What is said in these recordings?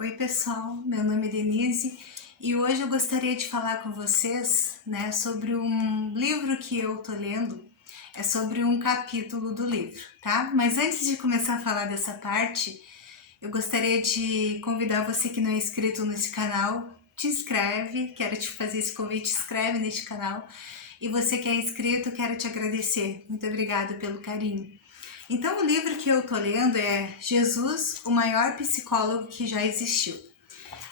Oi pessoal, meu nome é Denise e hoje eu gostaria de falar com vocês, sobre um livro que eu tô lendo, é sobre um capítulo do livro, tá? Mas antes de começar a falar dessa parte, eu gostaria de convidar você que não é inscrito nesse canal, te inscreve, quero te fazer esse convite, se inscreve neste canal. E você que é inscrito, quero te agradecer, muito obrigada pelo carinho. Então o livro que eu tô lendo é Jesus, o maior psicólogo que já existiu.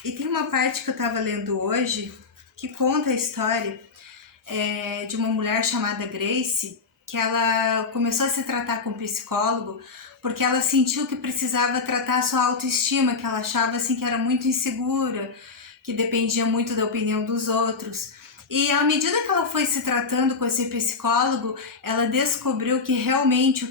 E tem uma parte que eu tava lendo hoje que conta a história de uma mulher chamada Grace, que ela começou a se tratar com um psicólogo porque ela sentiu que precisava tratar a sua autoestima, que ela achava assim que era muito insegura, que dependia muito da opinião dos outros. E à medida que ela foi se tratando com esse psicólogo, ela descobriu que realmente o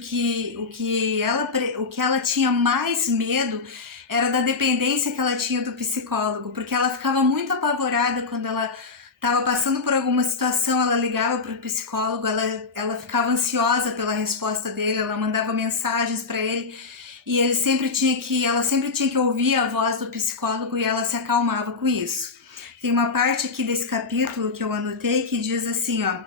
que ela tinha mais medo era da dependência que ela tinha do psicólogo, porque ela ficava muito apavorada quando ela estava passando por alguma situação, ela ligava para o psicólogo, ela ficava ansiosa pela resposta dele, ela mandava mensagens para ele e ela sempre tinha que ouvir a voz do psicólogo e ela se acalmava com isso. Tem uma parte aqui desse capítulo que eu anotei que diz assim, ó: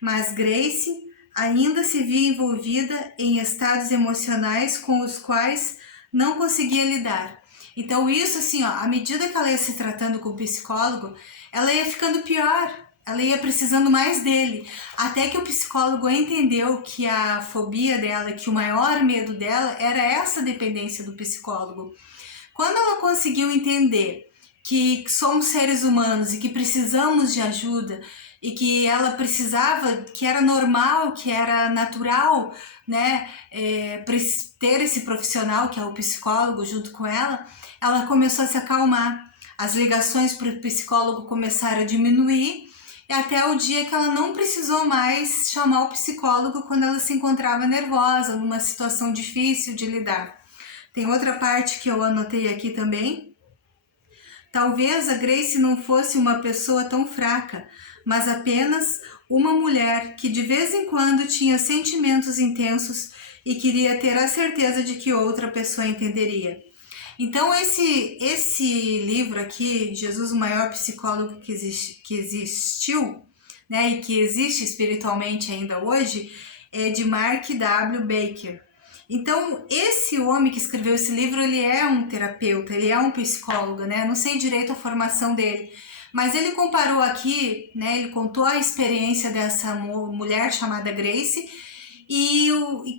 mas Grace ainda se via envolvida em estados emocionais com os quais não conseguia lidar. Então isso assim, ó, à medida que ela ia se tratando com o psicólogo, ela ia ficando pior, ela ia precisando mais dele, até que o psicólogo entendeu que a fobia dela, que o maior medo dela era essa dependência do psicólogo. Quando ela conseguiu entender que somos seres humanos e que precisamos de ajuda e que ela precisava, que era normal, que era natural, ter esse profissional que é o psicólogo junto com ela, ela começou a se acalmar. As ligações para o psicólogo começaram a diminuir e até o dia que ela não precisou mais chamar o psicólogo quando ela se encontrava nervosa, numa situação difícil de lidar. Tem outra parte que eu anotei aqui também. Talvez a Grace não fosse uma pessoa tão fraca, mas apenas uma mulher que de vez em quando tinha sentimentos intensos e queria ter a certeza de que outra pessoa entenderia. Então esse livro aqui, Jesus, o maior psicólogo que existiu, e que existe espiritualmente ainda hoje, é de Mark W. Baker. Então, esse homem que escreveu esse livro, ele é um terapeuta, ele é um psicólogo, Não sei direito a formação dele, mas ele comparou aqui, ele contou a experiência dessa mulher chamada Grace e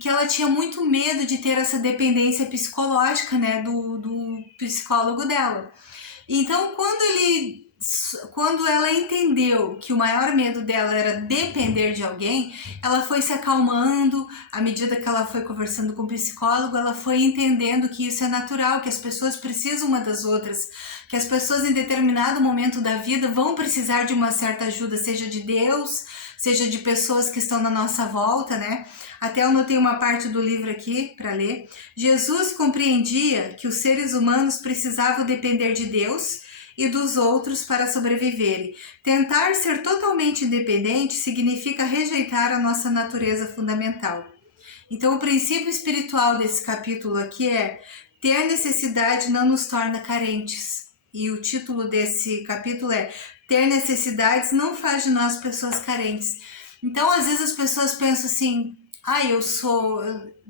que ela tinha muito medo de ter essa dependência psicológica, do psicólogo dela. Então, quando ela entendeu que o maior medo dela era depender de alguém, ela foi se acalmando. À medida que ela foi conversando com o psicólogo, ela foi entendendo que isso é natural, que as pessoas precisam uma das outras, que as pessoas em determinado momento da vida vão precisar de uma certa ajuda, seja de Deus, seja de pessoas que estão na nossa volta, Até eu anotei uma parte do livro aqui para ler. Jesus compreendia que os seres humanos precisavam depender de Deus e dos outros para sobreviverem. Tentar ser totalmente independente significa rejeitar a nossa natureza fundamental. Então, o princípio espiritual desse capítulo aqui é: ter necessidade não nos torna carentes. E o título desse capítulo é: ter necessidades não faz de nós pessoas carentes. Então, às vezes as pessoas pensam assim: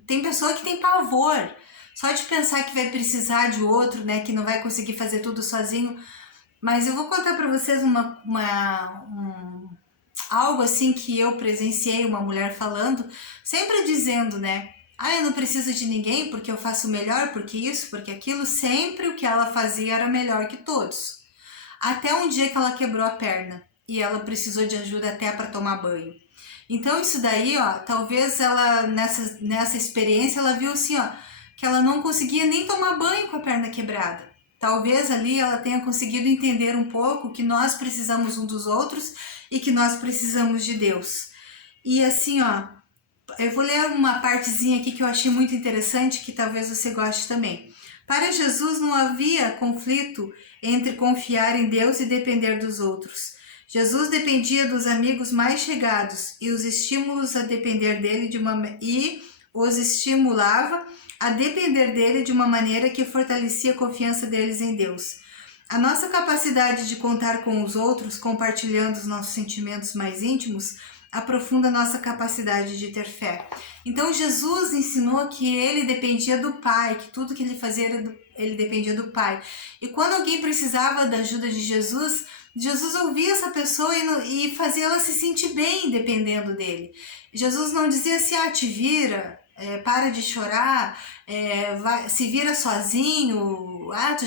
tem pessoa que tem pavor só de pensar que vai precisar de outro, que não vai conseguir fazer tudo sozinho. Mas eu vou contar para vocês algo assim que eu presenciei uma mulher falando, sempre dizendo, eu não preciso de ninguém porque eu faço melhor, porque isso, porque aquilo. Sempre o que ela fazia era melhor que todos. Até um dia que ela quebrou a perna e ela precisou de ajuda até para tomar banho. Então isso daí, talvez ela nessa experiência ela viu assim, que ela não conseguia nem tomar banho com a perna quebrada. Talvez ali ela tenha conseguido entender um pouco que nós precisamos um dos outros e que nós precisamos de Deus. E assim, eu vou ler uma partezinha aqui que eu achei muito interessante, que talvez você goste também. Para Jesus não havia conflito entre confiar em Deus e depender dos outros. Jesus dependia dos amigos mais chegados e os estímulos a depender dele os estimulava a depender dele de uma maneira que fortalecia a confiança deles em Deus. A nossa capacidade de contar com os outros, compartilhando os nossos sentimentos mais íntimos, aprofunda a nossa capacidade de ter fé. Então Jesus ensinou que ele dependia do Pai, que tudo que ele fazia ele dependia do Pai. E quando alguém precisava da ajuda de Jesus, Jesus ouvia essa pessoa e fazia ela se sentir bem dependendo dele. Jesus não dizia assim, te vira, para de chorar, se vira sozinho, tu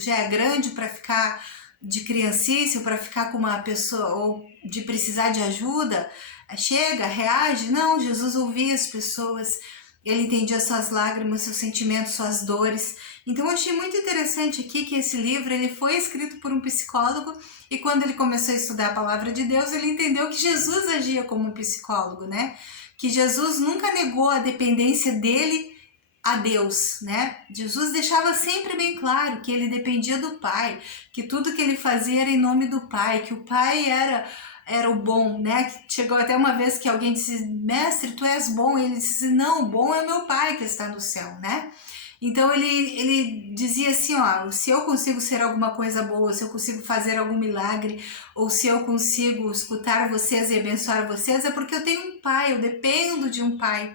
já é grande para ficar de criancice, ou para ficar com uma pessoa, ou de precisar de ajuda, chega, reage. Não, Jesus ouvia as pessoas, ele entendia suas lágrimas, seus sentimentos, suas dores. Então eu achei muito interessante aqui que esse livro ele foi escrito por um psicólogo, e quando ele começou a estudar a palavra de Deus, ele entendeu que Jesus agia como um psicólogo, né? Que Jesus nunca negou a dependência dele a Deus, né? Jesus deixava sempre bem claro que ele dependia do Pai, que tudo que ele fazia era em nome do Pai, que o Pai era o bom, né? Chegou até uma vez que alguém disse, mestre, tu és bom, e ele disse, não, o bom é o meu Pai que está no céu, né? Então ele dizia assim, se eu consigo ser alguma coisa boa, se eu consigo fazer algum milagre, ou se eu consigo escutar vocês e abençoar vocês, é porque eu tenho um Pai, eu dependo de um Pai.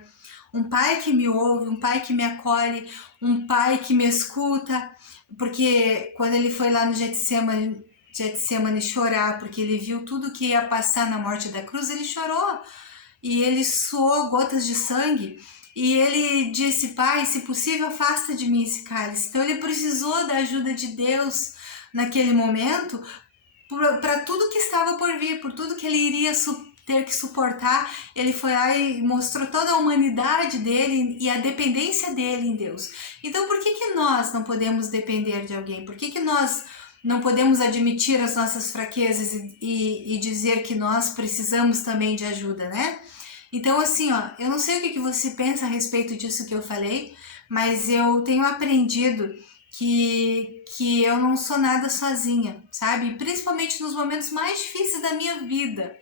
Um Pai que me ouve, um Pai que me acolhe, um Pai que me escuta, porque quando ele foi lá no Getsemane chorar, porque ele viu tudo que ia passar na morte da cruz, ele chorou, e ele suou gotas de sangue, e ele disse, Pai, se possível, afasta de mim esse cálice. Então ele precisou da ajuda de Deus naquele momento, para tudo que estava por vir, por tudo que ele iria ter que suportar. Ele foi lá e mostrou toda a humanidade dele e a dependência dele em Deus. Então por que nós não podemos depender de alguém? Por que nós não podemos admitir as nossas fraquezas e dizer que nós precisamos também de ajuda, né? Então assim, eu não sei o que você pensa a respeito disso que eu falei, mas eu tenho aprendido que eu não sou nada sozinha, sabe? Principalmente nos momentos mais difíceis da minha vida.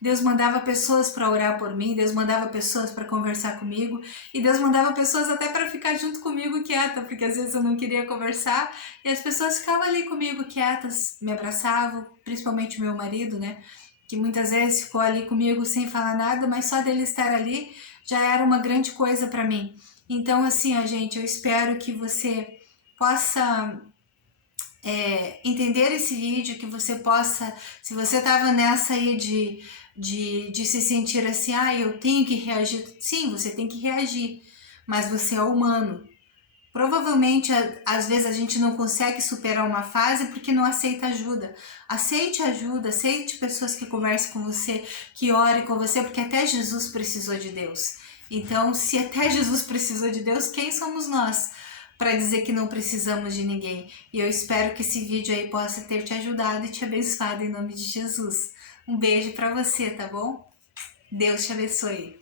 Deus mandava pessoas para orar por mim, Deus mandava pessoas para conversar comigo, e Deus mandava pessoas até para ficar junto comigo quieta, porque às vezes eu não queria conversar, e as pessoas ficavam ali comigo quietas, me abraçavam, principalmente o meu marido, né? Que muitas vezes ficou ali comigo sem falar nada, mas só dele estar ali já era uma grande coisa para mim. Então assim, gente, eu espero que você possa entender esse vídeo, que você possa, se você estava nessa aí de se sentir assim, eu tenho que reagir, sim, você tem que reagir, mas você é humano. Provavelmente, às vezes a gente não consegue superar uma fase porque não aceita ajuda. Aceite ajuda, aceite pessoas que conversem com você, que orem com você, porque até Jesus precisou de Deus. Então, se até Jesus precisou de Deus, quem somos nós para dizer que não precisamos de ninguém? E eu espero que esse vídeo aí possa ter te ajudado e te abençoado em nome de Jesus. Um beijo para você, tá bom? Deus te abençoe.